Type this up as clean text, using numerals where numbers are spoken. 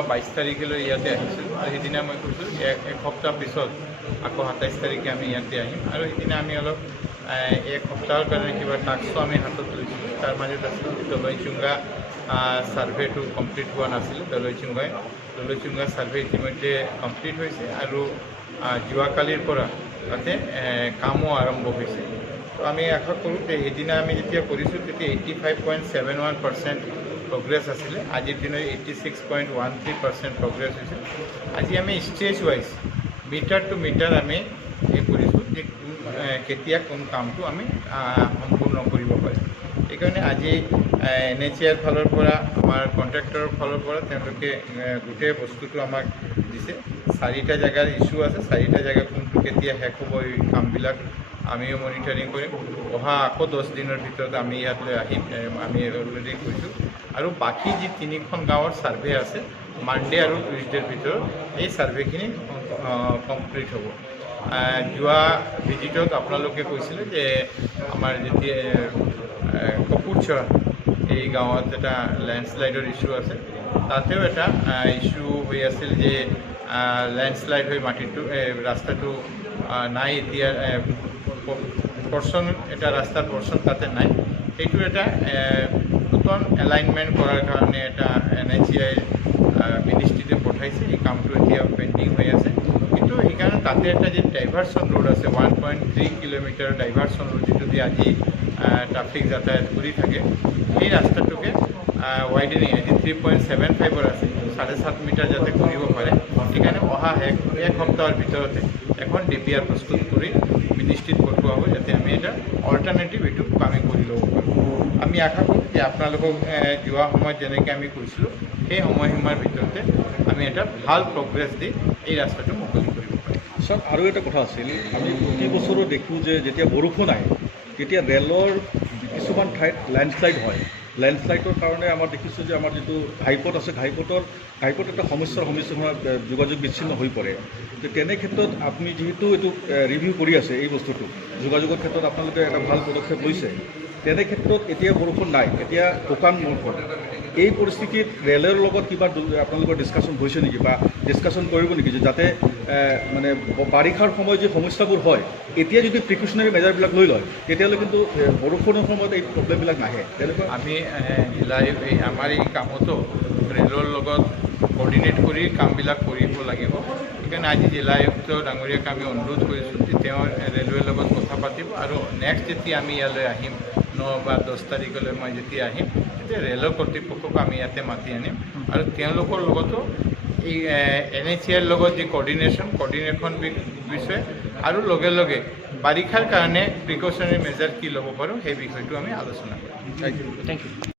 যোৱা 22 তাৰিখলৈ ইয়াতে আহিছিলোঁ আৰু সেইদিনা মই কৈছোঁ এক সপ্তাহ পিছত আকৌ 27 তাৰিখে আমি ইয়াতে আহিম আৰু সেইদিনা আমি অলপ এক সপ্তাহৰ কাৰণে কিবা টাস্কো আমি হাতত লৈছিলোঁ। তাৰ মাজত আছিলোঁ দলৈচুঙা ছাৰ্ভেটো কমপ্লিট হোৱা নাছিলে। দলৈচুঙা ছাৰ্ভে ইতিমধ্যে কমপ্লিট হৈছে আৰু যোৱাকালিৰ পৰা তাতে কামো আৰম্ভ হৈছে। তো আমি আশা কৰোঁ যে সেইদিনা আমি যেতিয়া কৰিছোঁ তেতিয়া 85.71% প্ৰগ্ৰেছ আছিলে। আজিৰ দিনত 86.13% প্ৰগ্ৰেছ হৈছে। আজি আমি stage wise meter to meter আমি কৰিছোঁ যে কেতিয়া কোন কামটো আমি সম্পূৰ্ণ কৰিব পাৰিম। সেইকাৰণে আজি NHAIৰ ফালৰ পৰা আমাৰ কণ্ট্ৰেক্টৰৰ ফালৰ পৰা তেওঁলোকে গোটেই বস্তুটো আমাক দিছে। 4টা জেগাৰ ইছ্যু আছে, 4টা জেগা কোনটো কেতিয়া শেষ হ'ব এই কামবিলাক আমিও মনিটৰিং কৰিম। অহা আকৌ 10 দিনৰ ভিতৰত আমি ইয়ালৈ আহিম, আমি অলৰেডি কৈছোঁ। আৰু বাকী যি 3খন গাঁৱৰ ছাৰ্ভে আছে মানডে আৰু টুইজডেৰ ভিতৰত এই ছাৰ্ভেখিনি কমপ্লিট হ'ব। যোৱা ভিজিটত আপোনালোকে কৈছিলে যে আমাৰ যেতিয়া কপুৰচৰা এই গাঁৱত এটা লেণ্ডশ্লাইডৰ ইছ্যু আছে, তাতেও এটা ইছ্যু হৈ আছিল যে লেণ্ডশ্লাইড হৈ মাটিটো ৰাস্তাটো নাই, এতিয়া পৰ্চন এটা ৰাস্তাৰ পৰ্চন তাতে নাই। সেইটো এটা নতুন এলাইনমেণ্ট কৰাৰ কাৰণে এটা NHAI মিনিষ্ট্ৰীতে পঠাইছে। এই কামটো এতিয়া পেণ্ডিং হৈ আছে, কিন্তু সেইকাৰণে তাতে এটা যি ডাইভাৰ্চন ৰোড আছে 1.3 কিলোমিটাৰ ডাইভাৰ্চন ৰোড, যিটো দি আজি ট্ৰাফিক যাতায়াত কৰি থাকে, সেই ৰাস্তাটোকে ৱাইডেনিং আজি 3.75 আছে, 7.5 মিটাৰ যাতে কৰিব পাৰে। সেইকাৰণে অহা এক সপ্তাহৰ ভিতৰতে এখন DPR প্ৰস্তুত কৰি মিনিষ্ট্ৰীত পঠোৱা হ'ব, যাতে আমি এটা অল্টাৰনেটিভ এইটো আমি কৰি ল'ব পাৰোঁ। আমি আশা কৰোঁ যে আপোনালোকক যোৱা সময়ত যেনেকৈ আমি কৈছিলোঁ সেই সময়সীমাৰ ভিতৰতে আমি এটা ভাল প্ৰগ্ৰেছ দি এই ৰাস্তাটো মুকলি কৰিব পাৰিম। ছাৰ, আৰু এটা কথা আছিল, আমি প্ৰতি বছৰো দেখোঁ যে যেতিয়া বৰষুণ আহে তেতিয়া ৰেলৰ কিছুমান ঠাইত লেণ্ডশ্লাইড হয়। লেণ্ডশ্লাইডৰ কাৰণে আমাৰ দেখিছোঁ যে আমাৰ যিটো ঘাইপথ আছে, ঘাইপথ এটা সমস্যাৰ সন্মুখীন হোৱা, যোগাযোগ বিচ্ছিন্ন হৈ পৰে। তো তেনে ক্ষেত্ৰত আপুনি যিহেতু এইটো ৰিভিউ কৰি আছে, এই বস্তুটো যোগাযোগৰ ক্ষেত্ৰত আপোনালোকে এটা ভাল পদক্ষেপ লৈছে। তেনে ক্ষেত্ৰত এতিয়া বৰষুণ নাই, এতিয়া শুকান মৌসুম, এই পৰিস্থিতিত ৰেলৰ লগত কিবা আপোনালোকৰ ডিছকাশ্যন হৈছে নেকি বা ডিছকাশ্যন কৰিব নেকি, যে যাতে মানে বাৰিষাৰ সময়ত যি সমস্যাবোৰ হয় এতিয়া যদি প্ৰিকশ্যনেৰী মেজাৰবিলাক লৈ লয় তেতিয়াহ'লে কিন্তু বৰষুণৰ সময়ত এই প্ৰব্লেমবিলাক নাহে। তেনেকুৱা আমি আমাৰ এই কামতো ৰেলৰ লগত কোঅৰ্ডিনেট কৰি কামবিলাক কৰিব লাগিব। সেইকাৰণে আজি জিলা আয়ুক্ত ডাঙৰীয়াক আমি অনুৰোধ কৰিছোঁ যে তেওঁ ৰেলৱেৰ লগত কথা পাতিব আৰু নেক্সট যেতিয়া আমি ইয়ালৈ আহিম 9 বা 10 তাৰিখলৈ মই যেতিয়া আহিম তেতিয়া ৰেলৰ কৰ্তৃপক্ষক আমি ইয়াতে মাতি আনিম আৰু তেওঁলোকৰ লগতো এই NHAIৰ লগত যি কোঅৰ্ডিনেশ্যন বিষয়ে আৰু লগে লগে বাৰিষাৰ কাৰণে প্ৰিকশ্যনেৰী মেজাৰ কি ল'ব পাৰোঁ সেই বিষয়টো আমি আলোচনা কৰিম। Thank U.